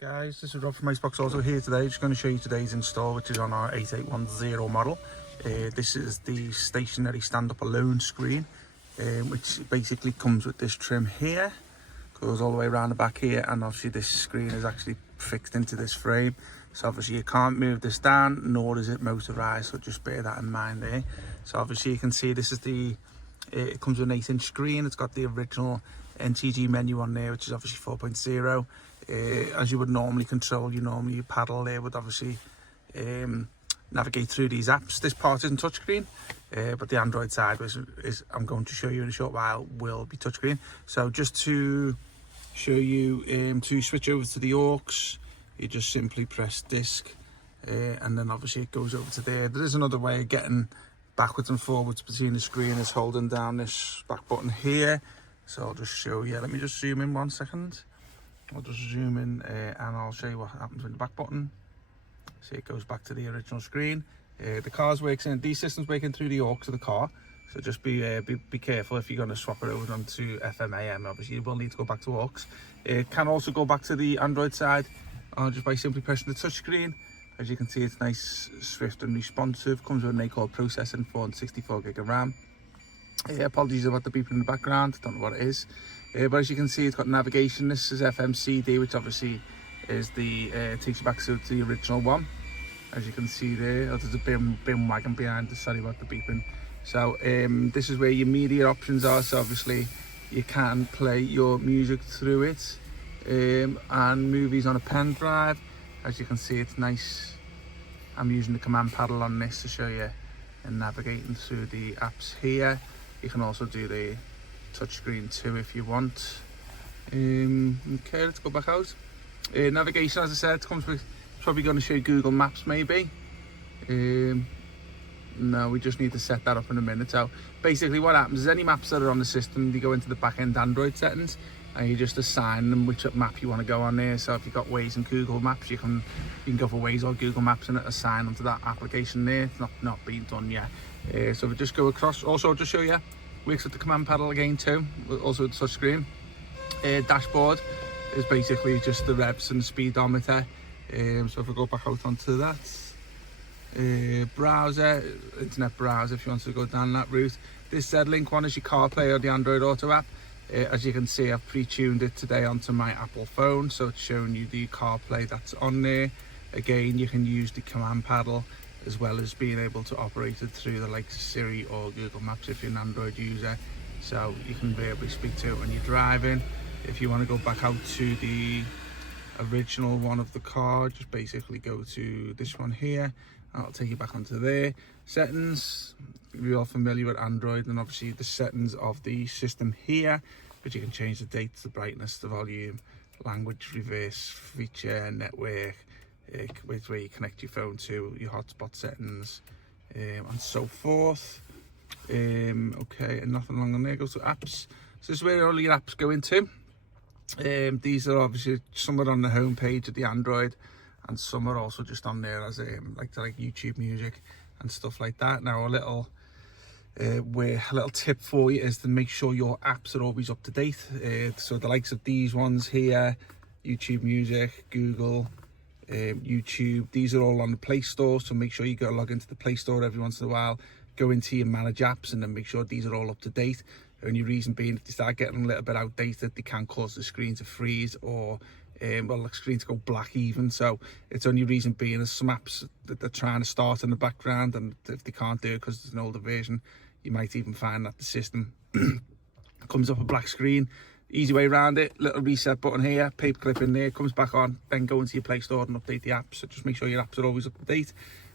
Guys, this is Rob from Iceboxauto here today. Just going to show you today's install, which is on our 8810 model. This is the stationary stand-up alone screen, which basically comes with this trim here, goes all the way around the back here, and obviously this screen is actually fixed into this frame. So obviously you can't move this down, nor is it motorized, so just bear that in mind there. So obviously you can see this is the, it comes with an 8-inch screen. It's got the original NTG menu on there, which is obviously 4.0. As you would normally control, you paddle there would obviously navigate through these apps. This part isn't touchscreen, but the Android side, which is I'm going to show you in a short while, will be touchscreen. So just to show you, to switch over to the aux, you just simply press disc, and then obviously it goes over to there. There is another way of getting backwards and forwards between the screen, is holding down this back button here. So I'll just show you. Let me just zoom in 1 second. I'll just zoom in and I'll show you what happens with the back button. See, it goes back to the original screen. The car's working, these systems working through the aux of the car. So just be careful if you're going to swap it over onto FM AM. Obviously, you will need to go back to aux. It can also go back to the Android side just by simply pressing the touchscreen. As you can see, it's nice, swift and responsive. Comes with an A-core processor, 464 gig of RAM. Apologies about the beeping in the background, don't know what it is. But as you can see, it's got navigation. This is FM CD, which obviously is the takes you back to the original one. As you can see there, there's a bin wagon behind. Sorry about the beeping. So this is where your media options are. So obviously you can play your music through it, and movies on a pen drive. As you can see, it's nice. I'm using the command paddle on this to show you and navigating through the apps here. You can also do the touchscreen too if you want. Okay, let's go back out. Navigation, as I said, comes with, probably going to show you Google Maps maybe. No, we just need to set that up in a minute. So basically what happens is any maps that are on the system, they go into the back-end Android settings, and you just assign them which map you want to go on there. So if you've got Waze and Google Maps, you can go for Waze or Google Maps and assign them to that application there. It's not been done yet. So we just go across. Also, I'll just show you, works with the command paddle again too, also with the touch screen. Dashboard is basically just the revs and the speedometer. So if we go back out onto that, browser, internet browser, if you want to go down that route. This Z-Link one is your CarPlay or the Android Auto app. As you can see, I've pre-tuned it today onto my Apple phone, so it's showing you the CarPlay that's on there. Again, you can use the command paddle as well as being able to operate it through the likes of Siri or Google Maps if you're an Android user. So you can verbally speak to it when you're driving. If you want to go back out to the original one of the car, just basically go to this one here. I'll take you back onto there. Settings, we're all familiar with Android, and obviously the settings of the system here, but you can change the date, the brightness, the volume, language, reverse, feature, network, which way you connect your phone to, your hotspot settings, and so forth. Okay, and nothing along on there. Go to apps. So this is where all your apps go into. These are obviously some are on the home page of the Android, and some are also just on there as like YouTube Music and stuff like that. Now a little tip for you is to make sure your apps are always up to date. So the likes of these ones here, YouTube Music, Google, YouTube, these are all on the Play Store, so make sure you go log into the Play Store every once in a while, go into your manage apps, and then make sure these are all up to date. Only reason being, if they start getting a little bit outdated, they can cause the screen to freeze or well, the screen to go black even. So it's only reason being, there's some apps that they're trying to start in the background, and if they can't do it because it's an older version, you might even find that the system comes up a black screen. Easy way around it, little reset button here, paper clip in there, comes back on, then go into your Play Store and update the apps. So just make sure your apps are always up to date.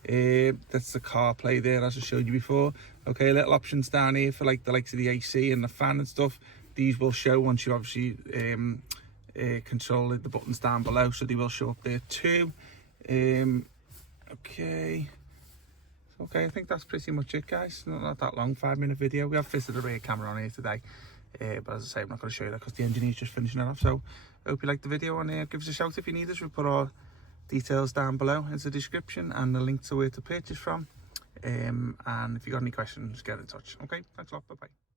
That's the CarPlay there, as I showed you before. Okay, little options down here for like the likes of the AC and the fan and stuff. These will show once you obviously control the buttons down below, so they will show up there too. Okay, I think that's pretty much it, guys. Not that long, 5-minute video. We have fitted a rear camera on here today, but as I say, I'm not going to show you that because the engineer's just finishing it off. So I hope you liked the video, and give us a shout if you need us. We'll put our details down below in the description and the link to where to purchase from. And if you've got any questions, get in touch. Okay, thanks a lot, bye bye.